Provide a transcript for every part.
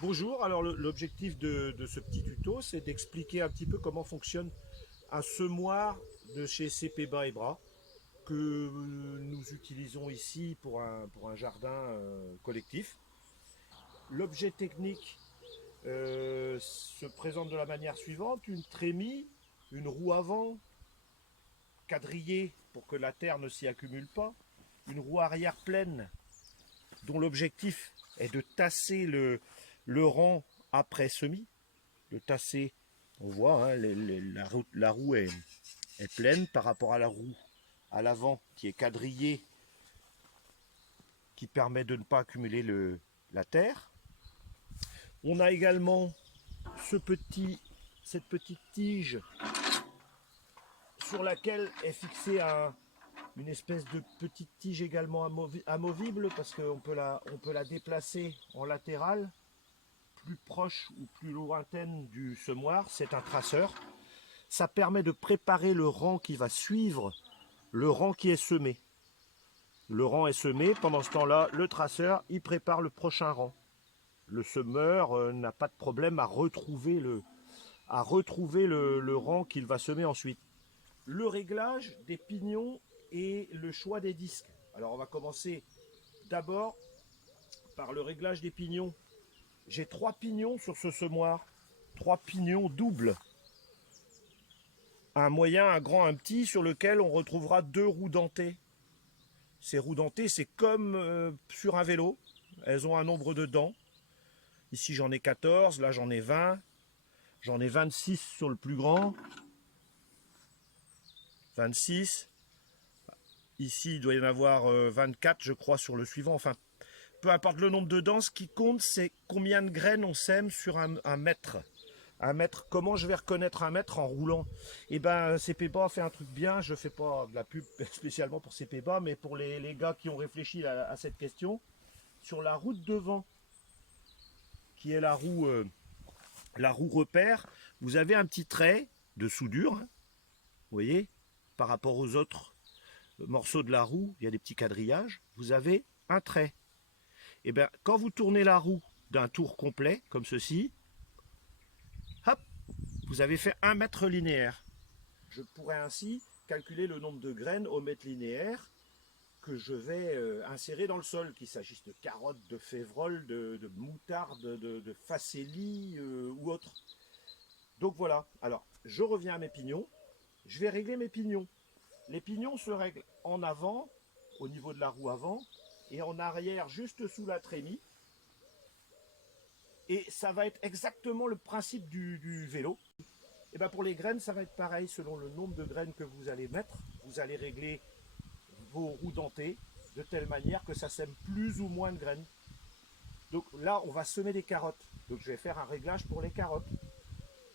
Bonjour, alors l'objectif de ce petit tuto, c'est d'expliquer un petit peu comment fonctionne un semoir de chez CP Bas et Bras que nous utilisons ici pour un jardin collectif. L'objet technique se présente de la manière suivante, une trémie, une roue avant, quadrillée pour que la terre ne s'y accumule pas, une roue arrière pleine dont l'objectif est de tasser le rang après semis, de tasser. On voit, hein, la roue est pleine par rapport à la roue à l'avant qui est quadrillée, qui permet de ne pas accumuler la terre. On a également cette petite tige sur laquelle est fixée une espèce de petite tige également amovible parce qu'on peut la déplacer en latéral, plus proche ou plus lointaine du semoir. C'est un traceur. Ça permet de préparer le rang qui va suivre le rang qui est semé. Le rang est semé, pendant ce temps-là, le traceur, il prépare le prochain rang. Le semeur n'a pas de problème à retrouver le rang qu'il va semer ensuite. Le réglage des pignons et le choix des disques. Alors on va commencer d'abord par le réglage des pignons. J'ai 3 pignons sur ce semoir, 3 pignons doubles. Un moyen, un grand, un petit, sur lequel on retrouvera 2 roues dentées. Ces roues dentées, c'est comme sur un vélo. Elles ont un nombre de dents. Ici, j'en ai 14, là, j'en ai 20. J'en ai 26 sur le plus grand. 26. Ici, il doit y en avoir 24, je crois, sur le suivant. Enfin, peu importe le nombre de dents, ce qui compte, c'est combien de graines on sème sur un mètre. Un mètre, comment je vais reconnaître un mètre en roulant? Eh ben, CPBA fait un truc bien. Je fais pas de la pub spécialement pour CPBA, mais pour les gars qui ont réfléchi à cette question, sur la roue de devant, qui est la roue repère, vous avez un petit trait de soudure, hein, vous voyez, par rapport aux autres morceaux de la roue, il y a des petits quadrillages, vous avez un trait. Et bien, quand vous tournez la roue d'un tour complet, comme ceci, hop, vous avez fait 1 mètre linéaire. Je pourrais ainsi calculer le nombre de graines au mètre linéaire que je vais insérer dans le sol, qu'il s'agisse de carottes, de févrole, de moutarde, de facélie ou autre. Donc voilà, alors je reviens à mes pignons, je vais régler mes pignons. Les pignons se règlent en avant, au niveau de la roue avant, et en arrière, juste sous la trémie. Et ça va être exactement le principe du vélo. Et bien pour les graines, ça va être pareil, selon le nombre de graines que vous allez mettre, vous allez régler vos roues dentées de telle manière que ça sème plus ou moins de graines. Donc là, on va semer des carottes. Donc je vais faire un réglage pour les carottes.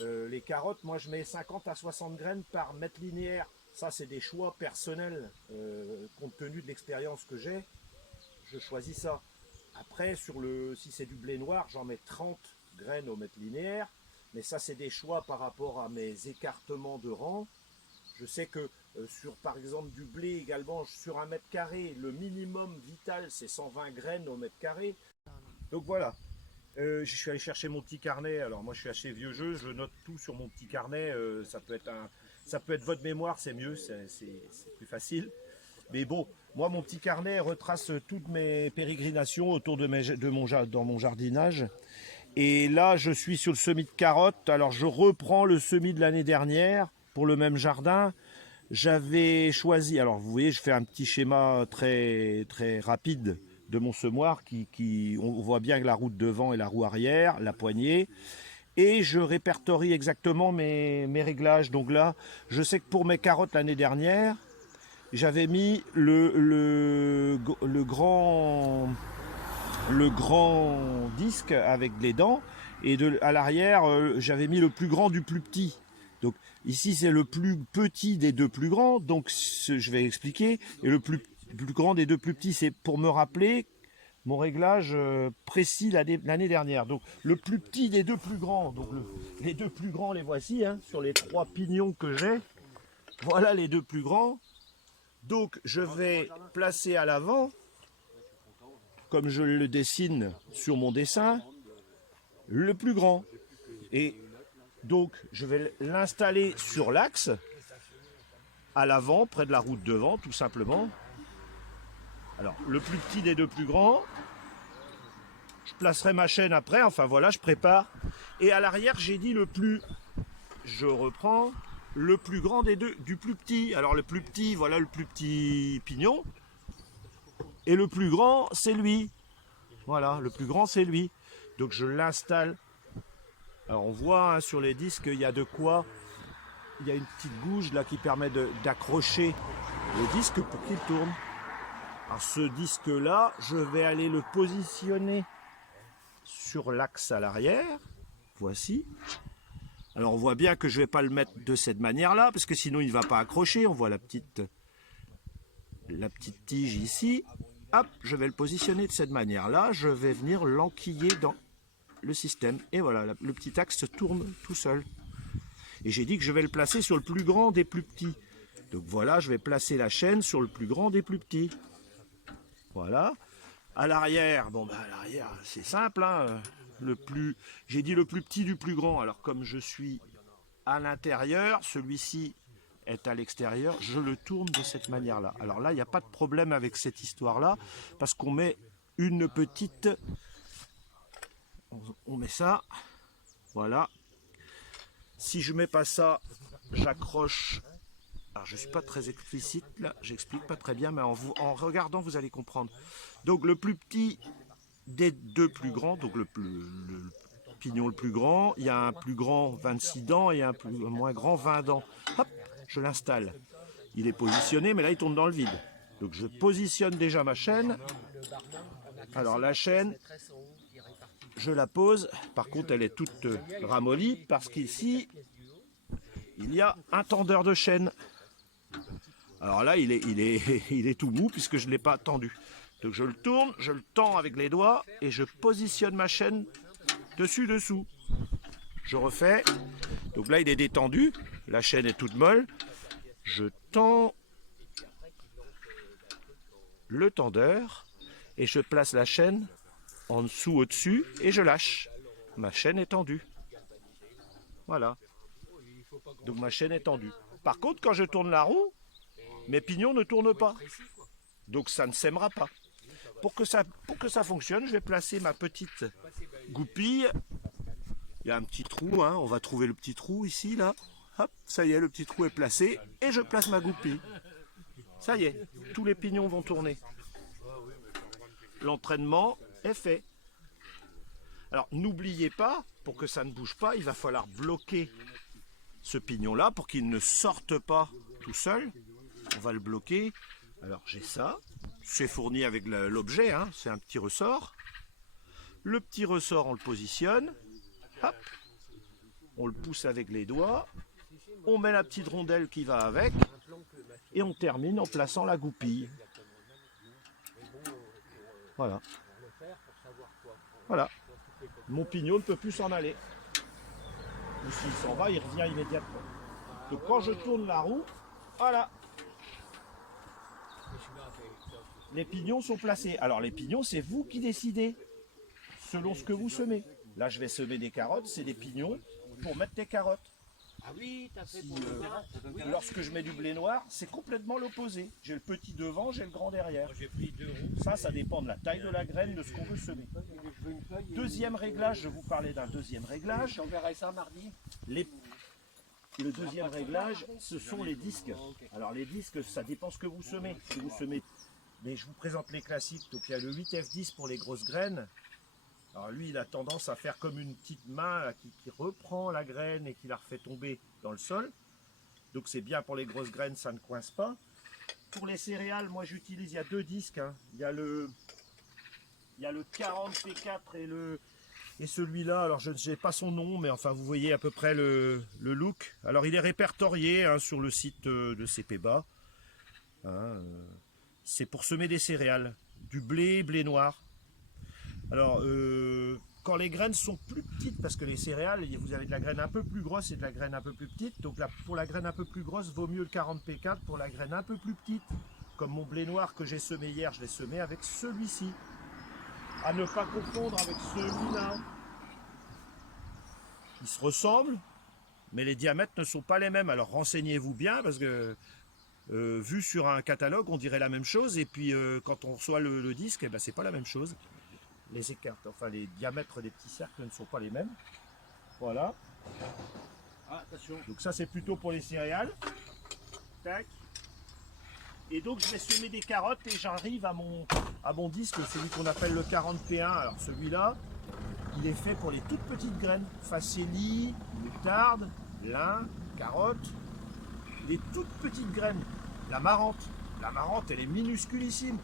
Les carottes, moi je mets 50 à 60 graines par mètre linéaire. Ça, c'est des choix personnels. Compte tenu de l'expérience que j'ai, je choisis ça. Après, si c'est du blé noir, j'en mets 30 graines au mètre linéaire. Mais ça, c'est des choix par rapport à mes écartements de rang. Je sais que sur, par exemple, du blé également, sur 1 mètre carré, le minimum vital, c'est 120 graines au mètre carré. Donc voilà. Je suis allé chercher mon petit carnet. Alors moi, je suis assez vieux jeu. Je note tout sur mon petit carnet. Ça peut être votre mémoire, c'est mieux, c'est plus facile. Mais bon, moi, mon petit carnet retrace toutes mes pérégrinations autour dans mon jardinage. Et là, je suis sur le semis de carottes. Alors, je reprends le semis de l'année dernière pour le même jardin. J'avais choisi, alors vous voyez, je fais un petit schéma très, très rapide de mon semoir on voit bien que la roue de devant et la roue arrière, la poignée. Et je répertorie exactement mes réglages. Donc là, je sais que pour mes carottes l'année dernière, j'avais mis le grand disque avec les dents. Et à l'arrière, j'avais mis le plus grand du plus petit. Donc ici, c'est le plus petit des deux plus grands. Donc je vais expliquer. Et le plus grand des deux plus petits, c'est pour me rappeler mon réglage précis l'année dernière. Donc le plus petit des deux plus grands. Donc les deux plus grands, les voici, hein, sur les 3 pignons que j'ai. Voilà les deux plus grands. Donc je vais placer à l'avant, comme je le dessine sur mon dessin, le plus grand. Et donc, je vais l'installer sur l'axe, à l'avant, près de la roue de devant, tout simplement. Alors, le plus petit des deux plus grands. Je placerai ma chaîne après, enfin voilà, je prépare. Et à l'arrière, j'ai dit le plus... Je reprends le plus grand des deux, du plus petit. Alors le plus petit, voilà le plus petit pignon. Et le plus grand, c'est lui. Voilà, le plus grand, c'est lui. Donc je l'installe. Alors on voit hein, sur les disques, il y a de quoi. Il y a une petite gouge là qui permet d'accrocher le disque pour qu'il tourne. Alors ce disque-là, je vais aller le positionner sur l'axe à l'arrière. Voici. Alors on voit bien que je ne vais pas le mettre de cette manière-là, parce que sinon il ne va pas accrocher. On voit la petite tige ici. Hop, je vais le positionner de cette manière-là. Je vais venir l'enquiller dans le système. Et voilà, le petit axe se tourne tout seul. Et j'ai dit que je vais le placer sur le plus grand des plus petits. Donc voilà, je vais placer la chaîne sur le plus grand des plus petits. Voilà. À l'arrière, bon bah à l'arrière, c'est simple, hein. J'ai dit le plus petit du plus grand. Alors comme je suis à l'intérieur, celui-ci est à l'extérieur, je le tourne de cette manière-là. Alors là, il n'y a pas de problème avec cette histoire-là, parce qu'on met une petite... On met ça, voilà. Si je mets pas ça, j'accroche... Alors je ne suis pas très explicite là, j'explique pas très bien, mais en regardant, vous allez comprendre. Donc le plus petit des deux plus grands, donc le pignon le plus grand, il y a un plus grand 26 dents et un moins grand 20 dents. Hop, je l'installe. Il est positionné, mais là il tourne dans le vide. Donc je positionne déjà ma chaîne. Alors la chaîne, je la pose. Par contre, elle est toute ramollie parce qu'ici, il y a un tendeur de chaîne. Alors là, il est tout mou puisque je ne l'ai pas tendu. Donc je le tourne, je le tends avec les doigts et je positionne ma chaîne dessus-dessous. Je refais. Donc là, il est détendu. La chaîne est toute molle. Je tends le tendeur et je place la chaîne en dessous, au-dessus et je lâche. Ma chaîne est tendue. Voilà. Donc ma chaîne est tendue. Par contre, quand je tourne la roue, mes pignons ne tournent pas. Donc ça ne sèmera pas. Pour que ça fonctionne, je vais placer ma petite goupille. Il y a un petit trou, hein. On va trouver le petit trou ici, là. Hop, ça y est, le petit trou est placé. Et je place ma goupille. Ça y est, tous les pignons vont tourner. L'entraînement est fait. Alors n'oubliez pas, pour que ça ne bouge pas, il va falloir bloquer ce pignon-là pour qu'il ne sorte pas tout seul. On va le bloquer. Alors j'ai ça. C'est fourni avec l'objet, hein. C'est un petit ressort. Le petit ressort, on le positionne. Hop. On le pousse avec les doigts. On met la petite rondelle qui va avec. Et on termine en plaçant la goupille. Voilà. Voilà. Mon pignon ne peut plus s'en aller. Ou s'il s'en va, il revient immédiatement. Donc quand je tourne la roue, voilà. Les pignons sont placés. Alors les pignons, c'est vous qui décidez, selon ce que vous semez. Là, je vais semer des carottes, c'est des pignons pour mettre des carottes. Ah oui, t'as fait Lorsque je mets du blé noir, c'est complètement l'opposé. J'ai le petit devant, j'ai le grand derrière. J'ai pris 2 roues. Ça dépend de la taille de la graine, de ce qu'on veut semer. Deuxième réglage, je vous parlais d'un deuxième réglage. J'enverrai ça mardi. Le deuxième réglage, ce sont les disques. Alors les disques, ça dépend ce que vous semez. Si vous semez, mais je vous présente les classiques. Donc il y a le 8F10 pour les grosses graines. Alors lui, il a tendance à faire comme une petite main là, qui reprend la graine et qui la refait tomber dans le sol. Donc c'est bien pour les grosses graines, ça ne coince pas. Pour les céréales, moi j'utilise, il y a deux disques. Hein. Il y a le 40 P4 et celui-là, alors je ne sais pas son nom, mais enfin vous voyez à peu près le look. Alors il est répertorié hein, sur le site de CPBA. Hein, c'est pour semer des céréales, du blé noir. Alors quand les graines sont plus petites, parce que les céréales, vous avez de la graine un peu plus grosse et de la graine un peu plus petite. Donc là, pour la graine un peu plus grosse, vaut mieux le 40 P4 pour la graine un peu plus petite. Comme mon blé noir que j'ai semé hier, je l'ai semé avec celui-ci. À ne pas confondre avec celui-là. Ils se ressemblent, mais les diamètres ne sont pas les mêmes. Alors renseignez-vous bien, parce que vu sur un catalogue, on dirait la même chose, et puis quand on reçoit le disque, eh ben, c'est pas la même chose. Les écarts, enfin les diamètres des petits cercles ne sont pas les mêmes. Voilà. Ah, attention. Donc ça c'est plutôt pour les céréales. Tac. Et donc je vais semer des carottes et j'arrive à mon disque, celui qu'on appelle le 40P1. Alors celui-là, il est fait pour les toutes petites graines. Facélie, moutarde, lin, carotte. Les toutes petites graines. La marante. La marante, elle est minusculissime.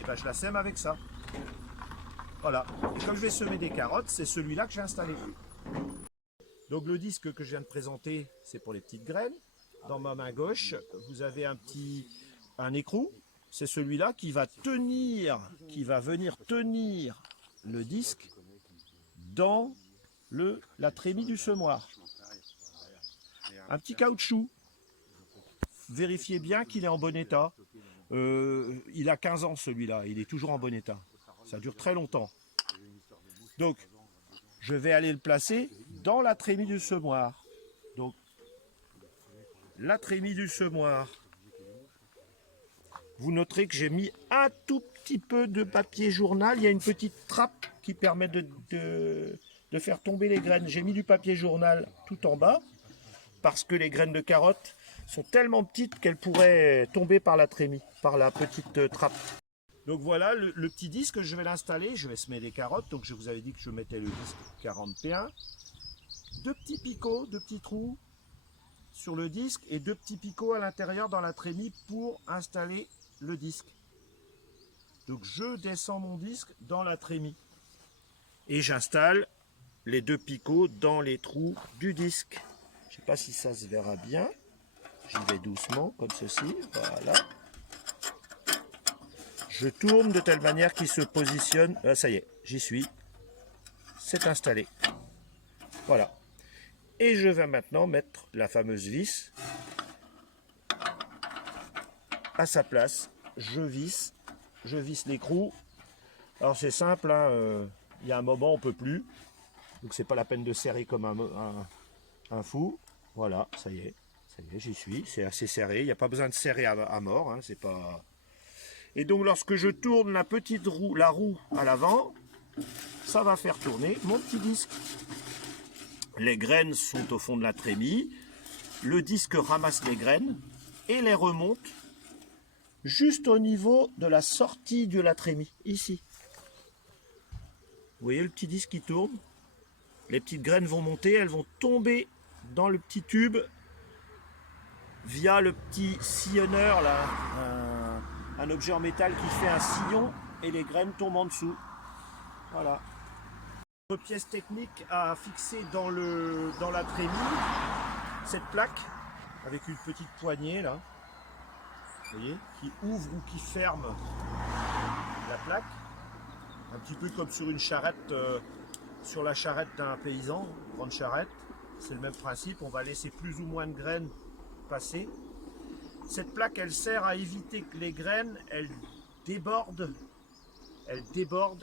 Et ben je la sème avec ça. Voilà. Et comme je vais semer des carottes, c'est celui-là que j'ai installé. Donc le disque que je viens de présenter, c'est pour les petites graines. Dans ma main gauche, vous avez un écrou. C'est celui-là qui va venir tenir le disque dans la trémie du semoir. Un petit caoutchouc. Vérifiez bien qu'il est en bon état. Il a 15 ans celui-là, il est toujours en bon état. Ça dure très longtemps. Donc, je vais aller le placer dans la trémie du semoir. Donc, la trémie du semoir. Vous noterez que j'ai mis un tout petit peu de papier journal. Il y a une petite trappe qui permet de faire tomber les graines. J'ai mis du papier journal tout en bas parce que les graines de carottes sont tellement petites qu'elles pourraient tomber par la trémie, par la petite trappe. Donc voilà le petit disque, je vais l'installer. Je vais semer des carottes. Donc je vous avais dit que je mettais le disque 40P1. Deux petits picots, deux petits trous sur le disque et deux petits picots à l'intérieur dans la trémie pour installer le disque. Donc je descends mon disque dans la trémie et j'installe les deux picots dans les trous du disque. Je ne sais pas si ça se verra bien. J'y vais doucement comme ceci. Voilà. Je tourne de telle manière qu'il se positionne. Ah, ça y est, j'y suis. C'est installé. Voilà. Et je vais maintenant mettre la fameuse vis à sa place. Je visse l'écrou. Alors c'est simple, hein, il y a un moment on peut plus. Donc c'est pas la peine de serrer comme un fou. Voilà, ça y est, j'y suis. C'est assez serré. Il n'y a pas besoin de serrer à mort. Hein, c'est pas... Et donc lorsque je tourne la roue à l'avant, ça va faire tourner mon petit disque. Les graines sont au fond de la trémie. Le disque ramasse les graines et les remonte juste au niveau de la sortie de la trémie, ici. Vous voyez le petit disque qui tourne? Les petites graines vont monter, elles vont tomber dans le petit tube via le petit sillonneur, là, un objet en métal qui fait un sillon et les graines tombent en dessous. Voilà. Une pièce technique à fixer dans la trémie, cette plaque avec une petite poignée là, vous voyez, qui ouvre ou qui ferme la plaque, un petit peu comme sur une charrette, sur la charrette d'un paysan, grande charrette, c'est le même principe, on va laisser plus ou moins de graines passer. Cette plaque elle sert à éviter que les graines elles débordent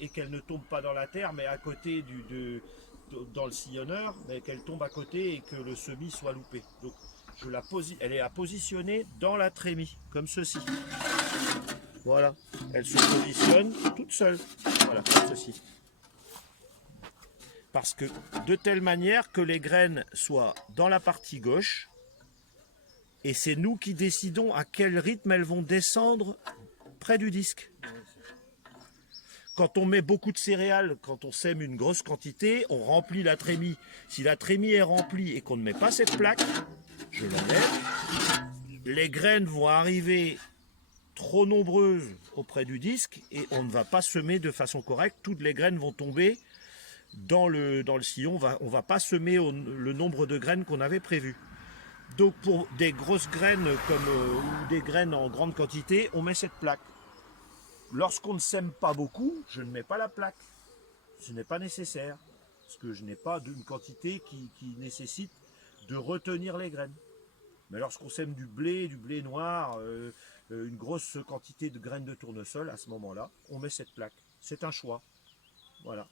et qu'elles ne tombent pas dans la terre mais à côté dans le sillonneur, mais qu'elles tombent à côté et que le semis soit loupé. Donc elle est à positionner dans la trémie, comme ceci. Voilà, elle se positionne toute seule, voilà, comme ceci. Parce que de telle manière que les graines soient dans la partie gauche, et c'est nous qui décidons à quel rythme elles vont descendre près du disque. Quand on met beaucoup de céréales, quand on sème une grosse quantité, on remplit la trémie. Si la trémie est remplie et qu'on ne met pas cette plaque, je l'enlève, les graines vont arriver trop nombreuses auprès du disque et on ne va pas semer de façon correcte. Toutes les graines vont tomber dans le sillon. On ne va pas semer le nombre de graines qu'on avait prévu. Donc pour des grosses graines ou des graines en grande quantité, on met cette plaque. Lorsqu'on ne sème pas beaucoup, je ne mets pas la plaque. Ce n'est pas nécessaire, parce que je n'ai pas d'une quantité qui nécessite de retenir les graines. Mais lorsqu'on sème du blé noir, une grosse quantité de graines de tournesol, à ce moment-là, on met cette plaque. C'est un choix. Voilà.